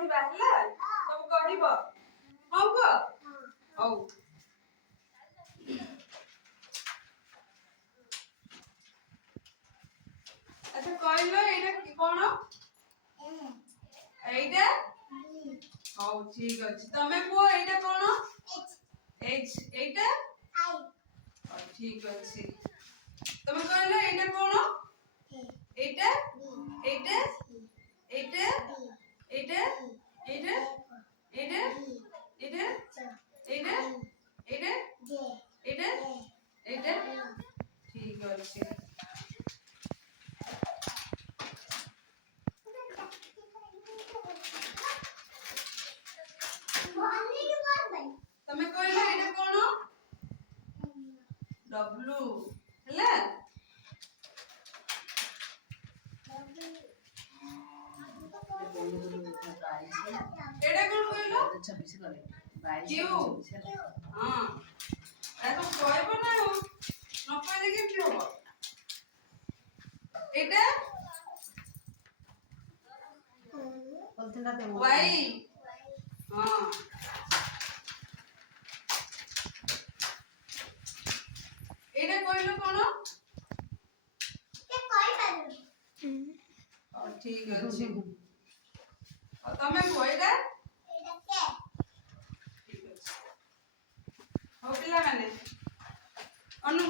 ପଢିବା ହେଲା ସବୁ କହିବ ହଉ କୁହ ହଉ আচ্ছা কইলো এইটা কোন এইটা হও ঠিক আছে তুমি কো এইটা কোন এইচ এইটা আই ঠিক আছে তুমি কইলো এইটা কোন এইটা এইটা এইটা এইটা এইটা এইটা এইটা এইটা এইটা এইটা এইটা ঠিক আছে তুমি কইলো এটা কোন ডব্লু ହେଲା এটা কোন কইলো 26 করে 22 কিউ হ্যাঁ এখন কইব না ন কইলে কেমনে হবে এটা পলিথিনটা দেব ওয়াই হ্যাঁ এটা কইলো কোন এটা কই পারো ঠিক আছে তুমি কইরা এটা কে ঠিক আছে হো পিলা মানে অনু